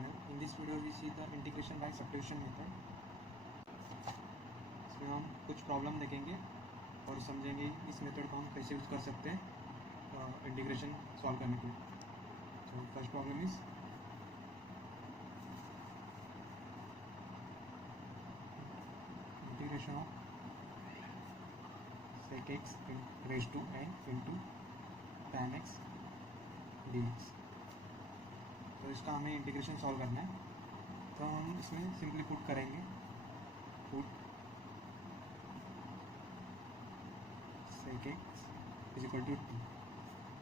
channel. In this video we see the integration by substitution method. इसमें हम कुछ problem देखेंगे और समझेंगे इस मेथड को हम कैसे यूज़ कर सकते हैं इंटीग्रेशन सॉल्व करने के लिए. So first problem is integration of sec x raised to n into tan x dx. तो इसका हमें इंटीग्रेशन सॉल्व करना है. तो हम इसमें सिंपली पुट करेंगे put sec x is equal to t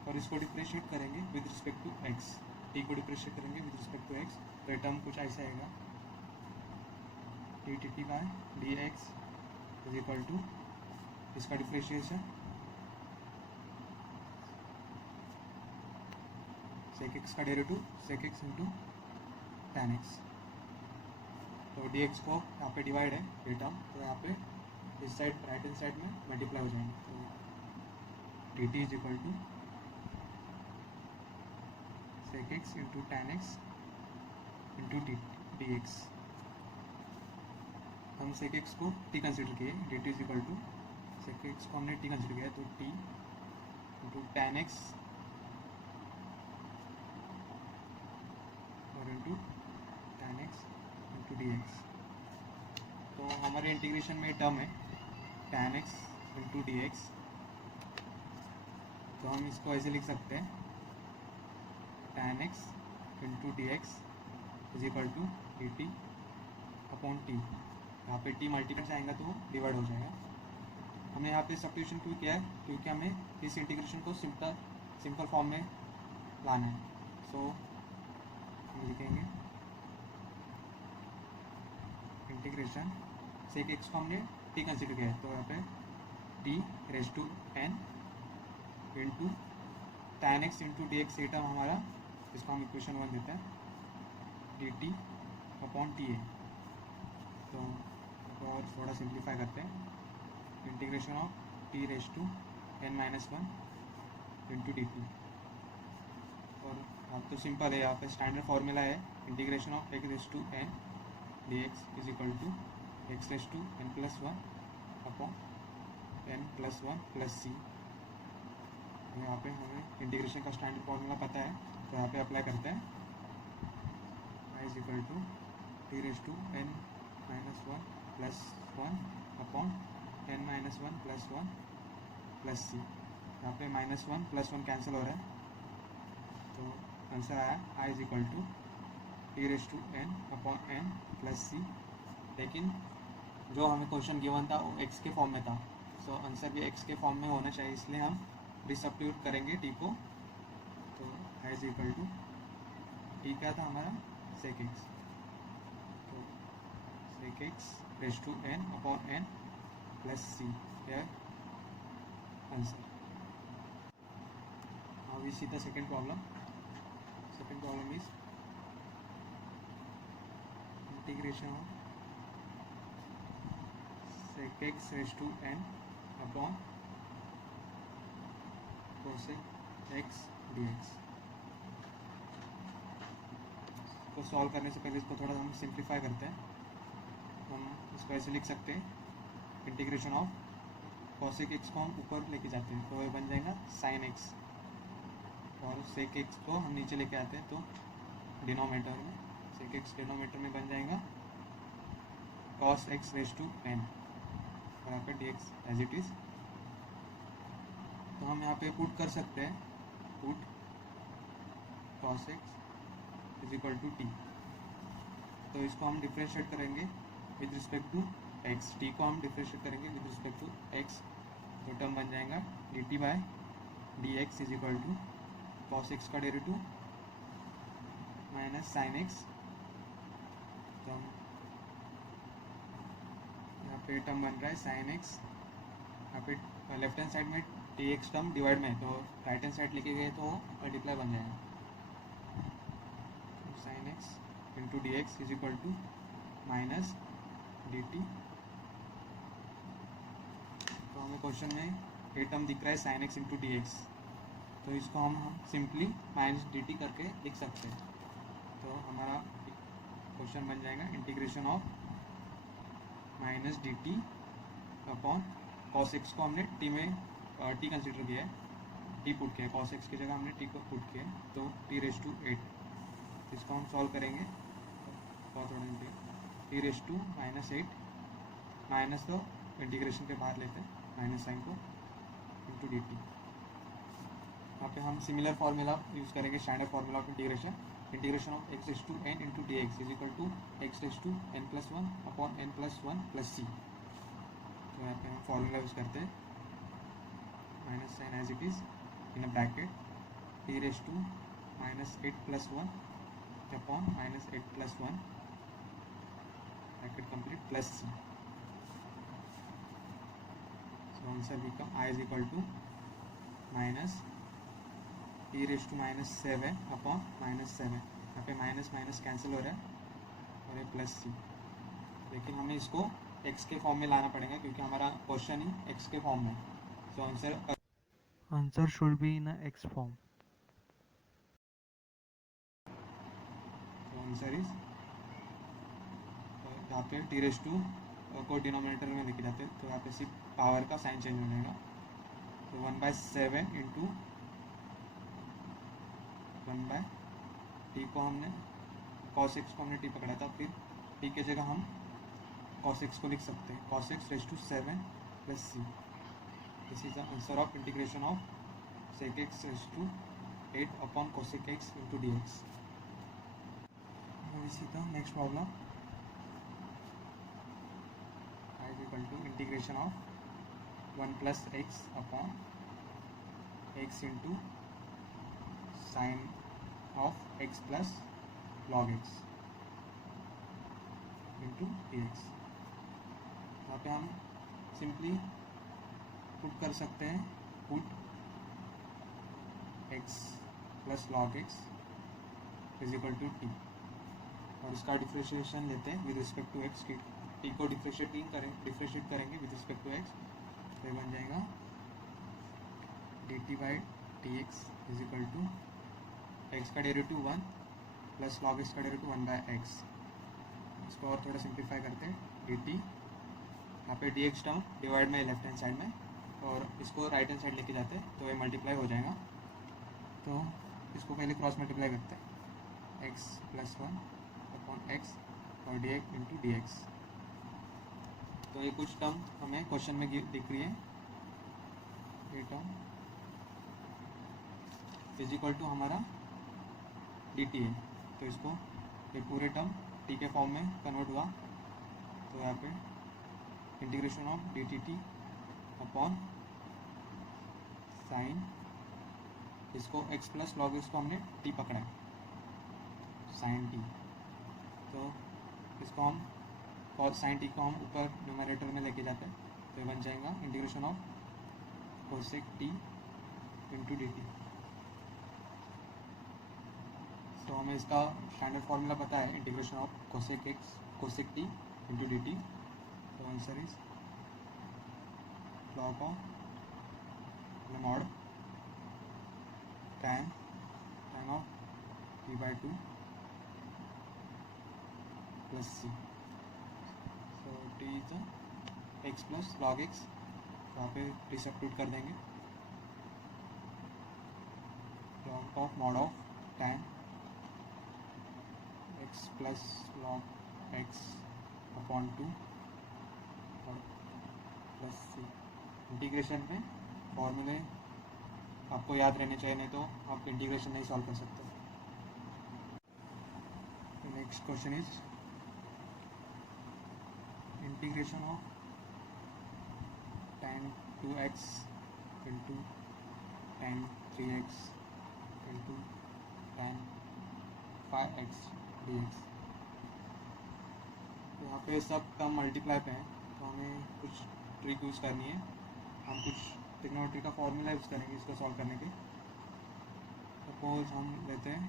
और इसको डिफ्रेंशिएट करेंगे with respect to x. T को डिफ्रेंशिएट करेंगे विद रिस्पेक्ट टू x. तो ये टर्म कुछ ऐसा आएगा d t t by d x is equal to इसका डिफ्रेंशिएशन sec x का derivative sec x into tan x. तो dx को यहाँ पे डिवाइड है ये टर्म, तो यहाँ पे इस साइड राइट हैंड साइड में मल्टीप्लाई हो जाएंगे. तो dt is equal to sec x into tan x into dx. हम sec x को t कंसिडर किए, dt is equal to sec x को हमने t कंसिडर किया तो t इंटू tan x और into tan x into dx. तो हमारे इंटीग्रेशन में टर्म है tan x इंटू dx. तो हम इसको ऐसे लिख सकते हैं tan x into dx is equal to dt upon t. यहाँ पे t मल्टीप्लाई जाएगा तो डिवाइड हो जाएगा. हमने यहाँ पे सब्स्टिट्यूशन क्यों किया है, क्योंकि हमें इस इंटीग्रेशन को सिंपल फॉर्म में लाना है. सो हम लिखेंगे इंटीग्रेशन sec x को हमने t कंसिडर किया है, तो यहाँ पे t raise to n into tan x into d x. ये टर्म हमारा, इसको हम इक्वेशन 1 देते हैं dt अपॉन टी है. तो और थोड़ा सिंप्लीफाई करते हैं integration of t raise to n minus 1 into d t. और अब तो सिंपल है, यहाँ पे स्टैंडर्ड फॉर्मूला है integration of x raise to n dx is equal to x raise to n plus 1 upon n plus 1 plus C. यहाँ पे हमें इंटीग्रेशन का स्टैंडर्ड फॉर्मूला पता है, तो यहाँ पे अप्लाई करते हैं y is equal to t raise to n minus 1 plus 1 upon n minus 1 plus 1 plus C. यहाँ पे माइनस 1 प्लस 1 कैंसिल हो रहा है, तो आंसर आया i is equal to t raise to n upon n plus C. लेकिन जो हमें क्वेश्चन गिवन था वो x के फॉर्म में था, सो आंसर भी x के फॉर्म में होना चाहिए, इसलिए हम डिसब्स्टिट्यूट करेंगे t को. तो i is equal to t क्या था हमारा sec x. तो sec x raise to n upon n plus C क्या answer. Now we see the second problem. Second problem is integration of sec x raised to n upon cosec x dx. इसको solve करने से पहले इसको थोड़ा हम simplify करते हैं. हम इसको ऐसे लिख सकते हैं इंटीग्रेशन ऑफ cosec x को हम ऊपर लेके जाते हैं तो ये बन जाएगा sin x, और sec x को हम नीचे लेके आते हैं तो डिनोमिनेटर में sec x डिनोमिनेटर में बन जाएगा cos x raise to n और यहाँ पे dx एज इट इज़. तो हम यहाँ पे पुट कर सकते हैं put cos x is equal to t. तो इसको हम डिफ्रेंशिएट करेंगे with respect to x. t को हम डिफ्रेंशिएट करेंगे विद रिस्पेक्ट टू x, तो टर्म बन जाएगा dt by d x is equal to cos x का डेरिवेटिव माइनस sin x. तो यहाँ पे टर्म बन रहा है sin x. यहाँ पे लेफ्ट हैंड साइड में dx टर्म डिवाइड में है, तो राइट हैंड साइड लेके गए तो मल्टीप्लाई बन जाएगा. तो sin x into d x is equal to minus d t. तो हमें क्वेश्चन में ये टर्म दिख रहा है sin x into d x, तो इसको हम सिंपली माइनस डी टी करके लिख सकते हैं. तो तो हमारा क्वेश्चन बन जाएगा integration of minus d T upon cos x को हमने टी में टी कंसिडर किया है, टी पुट किया है, कॉस एक्स की जगह हमने टी को पुट किया है, तो टी रेस टू 8। इसको हम सॉल्व करेंगे बहुत थोड़ा टी रेस टू -8 माइनस तो इंटीग्रेशन के बाहर लेते हैं माइनस साइन को इंटू डी टी। यहाँ पे हम सिमिलर फार्मूला यूज़ करेंगे, standard formula of integration of x raise to n into d x is equal to x raise to n+1 upon n+1 plus C. तो यहाँ पे हम formula use करते हैं minus sine as it is in a bracket t raise to -8+1 upon -8+1 bracket complete plus C. So answer become I is equal to minus t raise to -7 upon -7। यहाँ पे minus minus cancel हो रहा है और ये plus C, लेकिन हमें इसको एक्स के फॉर्म में लाना पड़ेगा क्योंकि हमारा क्वेश्चन ही एक्स के फॉर्म में। So answer should be in x form. तो आंसर इज यहाँ पे टी रेस टू को डिनोमिनेटर में लेके जाते हैं, तो यहाँ पे सिर्फ पावर का साइन चेंज हो जाएगा। तो 1/7 इंटू 1/टी को हमने cos x को हमने टी पकड़ा था, फिर टी की जगह हम cos x को लिख सकते हैं cos x raise to 7 plus c. This is the answer of integration of sec x raise to 8 upon cosec x into d x. Now we see the next problem. I is equal to integration of 1 plus x upon x into sine of x plus log x into dx। यहाँ पे हम simply put कर सकते हैं put x plus log x is equal to t, और इसका differentiation लेते हैं with respect to x. T को डिफ्रेंशिएट करेंगे विद रिस्पेक्ट टू एक्स, तो ये बन जाएगा d t by t x is equal to x का डेरिवेटिव 1 प्लस लॉग एक्स का डेरिवेटिव 1/x। इसको और थोड़ा सिंप्लीफाई करते हैं डी टी, यहाँ पे डी एक्स टर्म डिवाइड में लेफ्ट हैंड साइड में, और इसको राइट हैंड साइड लेके जाते हैं तो ये मल्टीप्लाई हो जाएगा। तो इसको पहले क्रॉस मल्टीप्लाई करते हैं एक्स प्लस 1 अपॉन एक्स और D x into d x. तो ये कुछ टर्म हमें क्वेश्चन में दिख रही है, ये टर्म इज इक्वल टू हमारा डी टी है, तो इसको ये पूरे टर्म टी के फॉर्म में कन्वर्ट हुआ, तो यहाँ पे integration of D t T upon sine, इसको एक्स प्लस लॉग एक्स को हमने टी पकड़ा है साइन टी, तो इसको हम साइन टी को हम ऊपर न्यूमरेटर में लेके जाते हैं, तो ये बन जाएगा integration of cosec t into d t. तो हमें इसका स्टैंडर्ड फार्मूला पता है integration of cosec t into d t. तो answer is log of mod tan of t by 2 plus C. So t is x plus log x, यहाँ पे desubstitute कर देंगे log of mod of tan x plus log x upon 2 और plus सी। Integration में फॉर्मूले आपको याद रहने चाहिए, नहीं तो आप इंटीग्रेशन नहीं सॉल्व कर सकते। Next question is integration of tan 2x into tan 3x into tan 5x dx। तो यहाँ पे सब टर्म मल्टीप्लाई पे हैं, तो हमें कुछ ट्रिक यूज़ करनी है। हम कुछ ट्रिग्नोमेट्री का फॉर्मूला यूज़ करेंगे इसको सॉल्व करने के। सपोज हम लेते हैं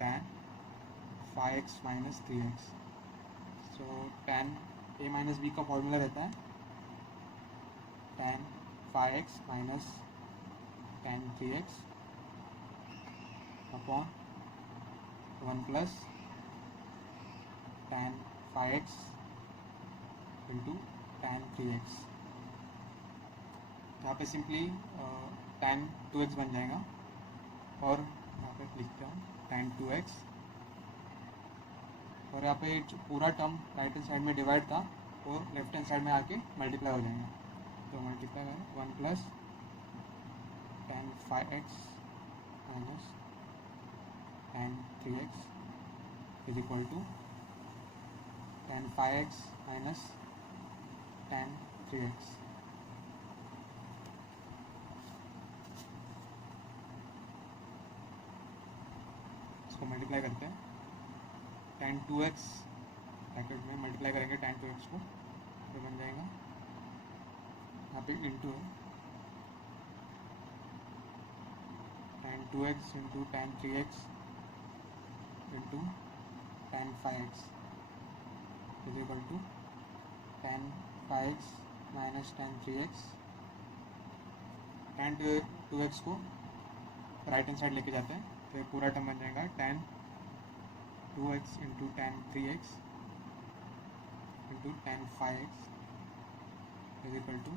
tan 5x minus 3x। So tan a minus b का फॉर्मूला रहता है tan 5x minus tan 3x upon 1 plus tan 5x into tan 3x। यहाँ पे सिंपली tan 2x बन जाएगा और यहाँ पे लिखता हूँ tan 2x, और यहाँ पे जो पूरा टर्म राइट हैंड साइड में डिवाइड था वो लेफ्ट हैंड साइड में आके मल्टीप्लाई हो जाएगा। तो मल्टीप्लाई करें 1 plus tan 5x minus tan 3x is equal to tan 5x minus tan 3x। इसको मल्टीप्लाई करते हैं tan 2x ब्रैकेट में मल्टीप्लाई करेंगे tan 2x को, तो बन जाएगा यहाँ पे इंटू है tan 2x into tan 3x into tan 5x is equal to tan 5x minus tan 3x। tan 2x को राइट हैंड साइड लेके जाते हैं तो ये पूरा टर्म बन जाएगा tan 2x into tan 3x into tan 5x is equal to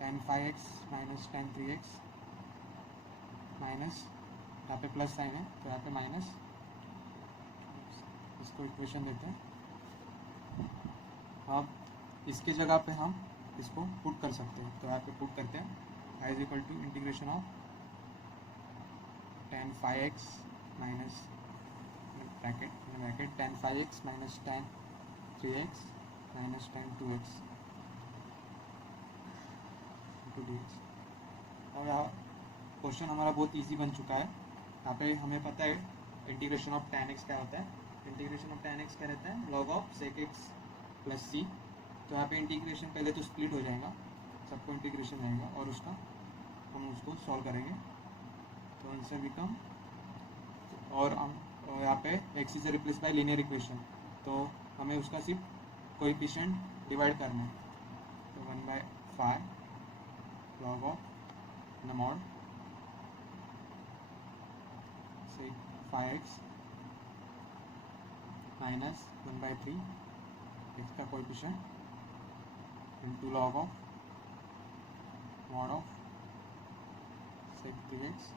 tan 5x minus tan 3x minus, यहाँ पे प्लस साइन है तो यहाँ पे माइनस, इसको इक्वेशन देते हैं। अब इसके जगह पे हम इसको पुट कर सकते हैं, तो यहाँ पे पुट करते हैं I is equal to integration of tan 5x minus bracket tan 5x minus tan 3x minus tan 2x into dx। और यहाँ क्वेश्चन हमारा बहुत इजी बन चुका है। यहाँ पे हमें पता है इंटीग्रेशन ऑफ tan x क्या होता है। इंटीग्रेशन ऑफ tan x क्या रहता है, log of sec x plus c। तो यहाँ पे इंटीग्रेशन पहले तो स्प्लिट हो जाएगा, सबको इंटीग्रेशन रहेगा और उसका हम उसको सॉल्व करेंगे तो आंसर बिकम, और हम यहाँ पे x is replace by linear equation, तो हमें उसका सिर्फ कोएफिशिएंट डिवाइड करना है। तो 1/5 log ऑफ नमोड से 5x माइनस 1/3 x का coefficient into log of mod of sec 3x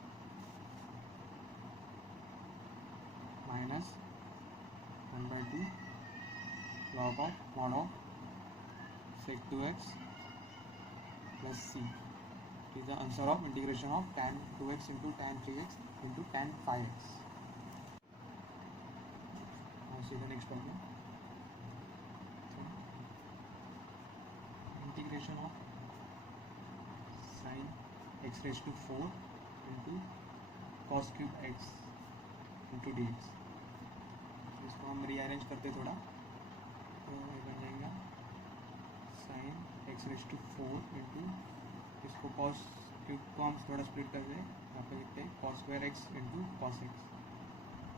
minus 1/2 log of mod of sec 2x plus c is the answer of integration of tan 2x into tan 3x into tan 5x. Now see the next problem. Integration of sin x raised to 4 into cos cube x into dx. इसको हम rearrange करते थोड़ा, तो ये बन जाएगा sin x raised to 4 into, इसको cos cube को हम थोड़ा स्प्लिट कर दें, यहाँ पे लिखते हैं cos square x into cos x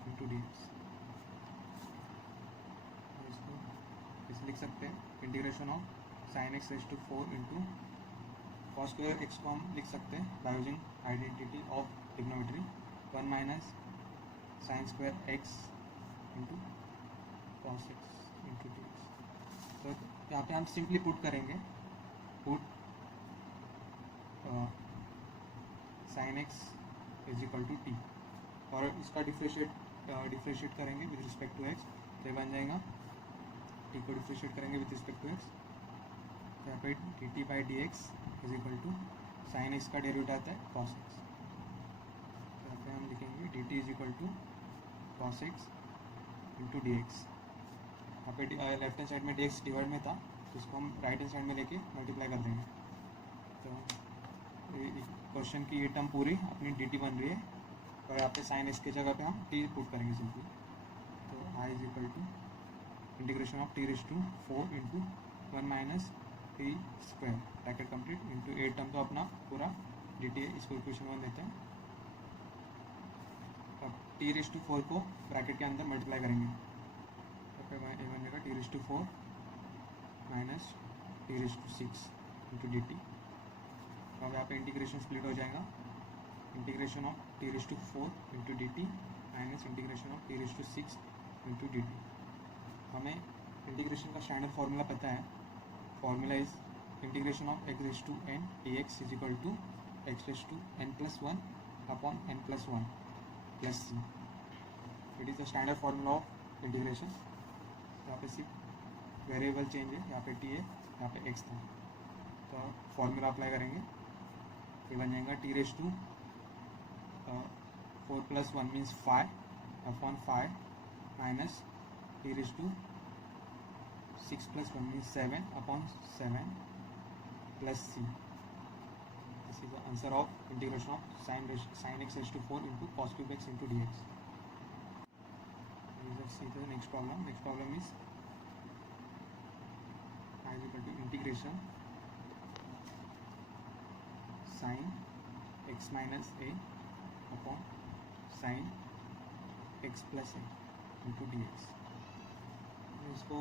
into dx। इसको इसे लिख सकते हैं integration of sin x raised to 4 into cos square x को हम लिख सकते हैं by using identity of trigonometry 1 minus sin square x into cos x into dx। तो यहाँ पे हम सिंपली पुट करेंगे, put sin x is equal to t, और इसका डिफ्रेशिएट करेंगे विद रिस्पेक्ट टू x, तो ये बन जाएगा टी को डिफ्रेशिएट करेंगे विद रिस्पेक्ट टू x, तो यहाँ पे d t by d x is equal to sine x का डेरिवेटिव आता है cos x, तो यहाँ पे हम लिखेंगे d t is equal to cos x into d x. यहाँ पे लेफ्ट हैंड साइड में डी एक्स डिवाइड में था, तो इसको हम राइट हैंड साइड में लेके मल्टीप्लाई कर देंगे। तो क्वेश्चन की ये टर्म पूरी अपनी डी टी बन रही है, और यहाँ पे साइन एक्स की जगह पे हम टी पुट करेंगे सिंपली। तो I is equal to integration of t raise to 4 into 1 minus t square bracket complete into a term तो अपना पूरा डी टी है, इसको इक्वेशन 1 देते हैं। अब टी रेज टू 4 को ब्रैकेट के अंदर मल्टीप्लाई करेंगे, तो फिर ए बनेगा t raise to 4 minus t raise to 6 into d t. अब यहाँ पे इंटीग्रेशन स्प्लिट हो जाएगा, integration of t raise to 4 into d t minus integration of t raise to 6 into d t. हमें इंटीग्रेशन का स्टैंडर्ड फार्मूला पता है, formula is integration of x raise to n d x is equal to x raise to n plus one upon N plus one plus c. It is the standard formula of integration. यहाँ पे सिर्फ variable change है, यहाँ पे T है, यहाँ पे x था, तो फार्मूला अप्लाई करेंगे। ये बन जाएगा t raise to 4 plus 1 means 5 upon 5 minus t raise to 6 plus 1 means 7 upon 7 plus c. This is the answer of integration of sin x raised to 4 into cos cube x into dx. Let's see the next problem. Next problem is y is equal to integration sin x minus a upon sin x plus a into dx. इसको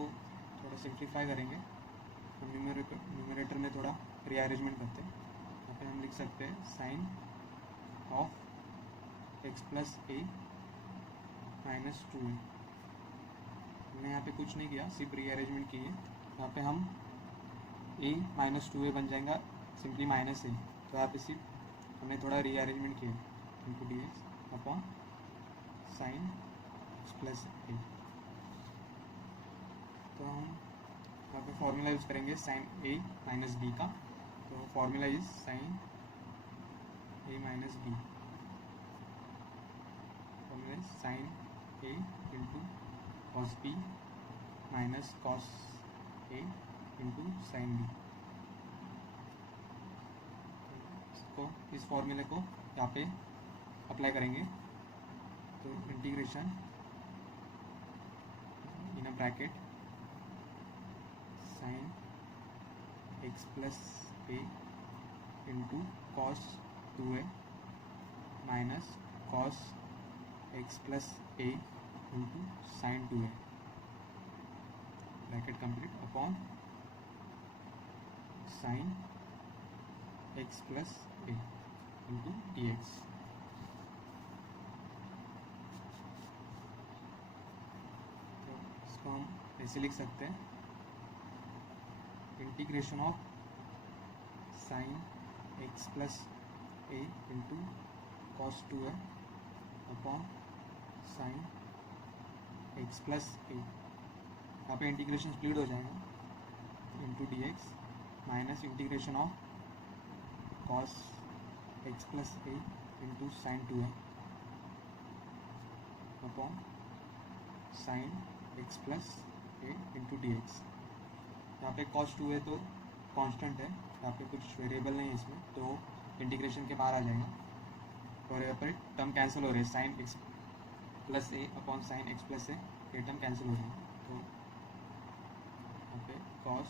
थोड़ा simplify करेंगे, numerator में थोड़ा rearrangement करते हैं। यहाँ पे हम लिख सकते हैं sine of x plus a minus 2 a. हमने यहाँ पे कुछ नहीं किया, सिर्फ रीअरेंजमेंट की है। यहाँ पे हम ए माइनस 2 ए बन जाएगा सिंपली माइनस ए, तो यहाँ पे सिर्फ हमने थोड़ा रीअरेंजमेंट किया into d x upon sine x plus a. तो हम यहाँ पे फॉर्मूला यूज़ करेंगे साइन ए माइनस बी का। तो formula is sine a minus b, formula is sine a into cos b minus cos a into sine b. इसको इस फॉर्मूले को यहाँ पे अप्लाई करेंगे, तो integration in a bracket sine x plus a into cos 2a minus cos x plus a into sine 2a bracket complete upon sine x plus a into d x. तो इसको हम ऐसे लिख सकते हैं, integration of sine x plus a into cos 2a upon sine x plus a. यहाँ पे integration split हो जाएगा into d x minus integration of cos x plus a into sine 2a upon sine x plus a into d x. यहाँ पे cos 2a तो constant है, यहाँ पे कुछ वेरिएबल नहीं है इसमें, तो इंटीग्रेशन के बाहर आ जाएगा। और यहाँ पर टर्म कैंसिल हो रहे हैं, sign x plus a upon sine x plus ए, ये टर्म कैंसिल हो जाएगा। तो यहाँ पे cos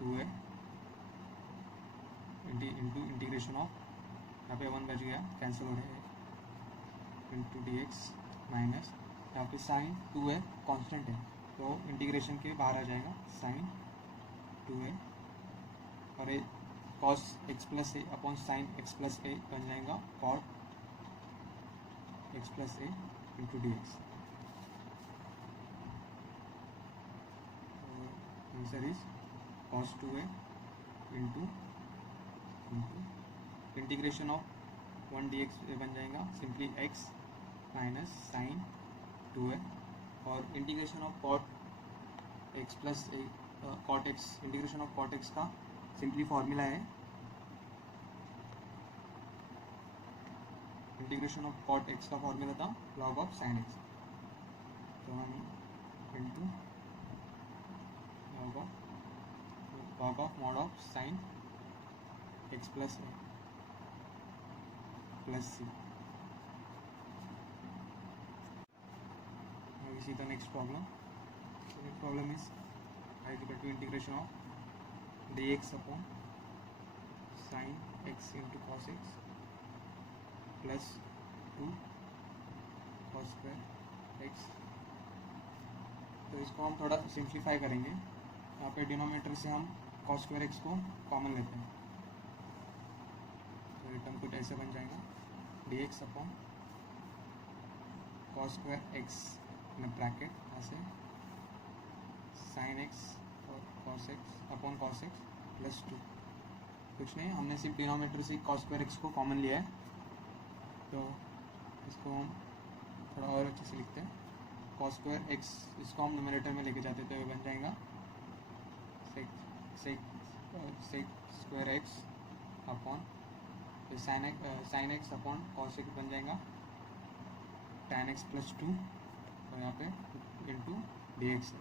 2a into integration of, यहाँ पे 1 बच गया, कैंसिल हो रहे हैं, इंटू डी एक्स माइनस यहाँ पे साइन 2a कांस्टेंट है, तो इंटीग्रेशन के बाहर आ जाएगा साइन 2a, और ये cos x plus a upon sine x plus a बन जाएगा cot x plus a into d x. Answer is cos 2a into integration of 1 d x बन जाएगा simply x minus sine 2a, और integration of cot x plus a cot x, integration of cot x का simply formula है integration of cot x का formula था log of sine x, तो हम into log of mod of sine x plus a plus c. Now we see the next problem. So next problem is y is equal to integration of dx upon sin x into cos x plus 2 cos square x। तो इसको हम थोड़ा simplify करेंगे। यहाँ पे denominator से हम cos square x को कॉमन लेते हैं, तो ये टर्म कुछ ऐसे बन जाएगा dx upon cos cos square x in bracket ऐसे साइन एक्स और cos x upon cos x plus 2। कुछ नहीं, हमने सिर्फ डिनोमिनेटर से कॉस स्क्वायर एक्स को कॉमन लिया है, तो इसको हम थोड़ा और अच्छे से लिखते हैं। कॉस स्क्वायर एक्स इसको हम न्यूमरेटर में लेके जाते तो ये बन जाएगा sec square x upon sine x upon cos x बन जाएगा tan x प्लस 2 और यहाँ पे इंटू डी एक्स है।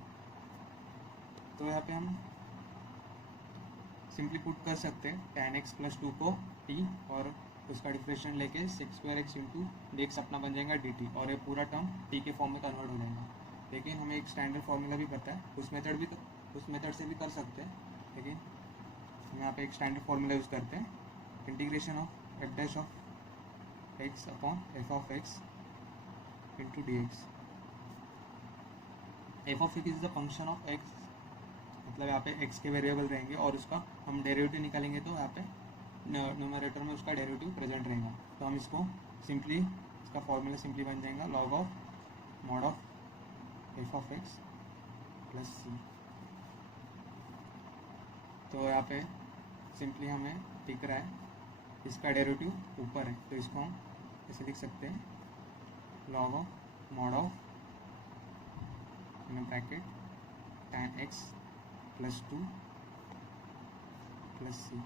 तो यहाँ पे हम सिंपली पुट कर सकते हैं tan x प्लस 2 को t और उसका डिफरेंशिएशन लेके sec square x into d x अपना बन जाएगा dt और ये पूरा टर्म t के फॉर्म में कन्वर्ट हो जाएगा। लेकिन हमें एक स्टैंडर्ड फार्मूला भी पता है, उस मेथड से भी कर सकते हैं, लेकिन हम यहाँ पे एक स्टैंडर्ड फार्मूला यूज़ करते हैं। Integration of F dash of x upon F of x into d x. F of x is the function of x, मतलब यहाँ पे एक्स के वेरिएबल रहेंगे और उसका हम डेरिवेटिव निकालेंगे तो यहाँ पे न्यूमरेटर में उसका डेरिवेटिव प्रेजेंट रहेगा। तो हम इसको सिंपली, इसका फॉर्मूला सिंपली बन जाएगा log of mod of f of x plus C. तो यहाँ पे सिंपली हमें दिख रहा है इसका डेरिवेटिव ऊपर है, तो इसको हम ऐसे लिख सकते हैं log of mod of in bracket tan x plus 2 plus C.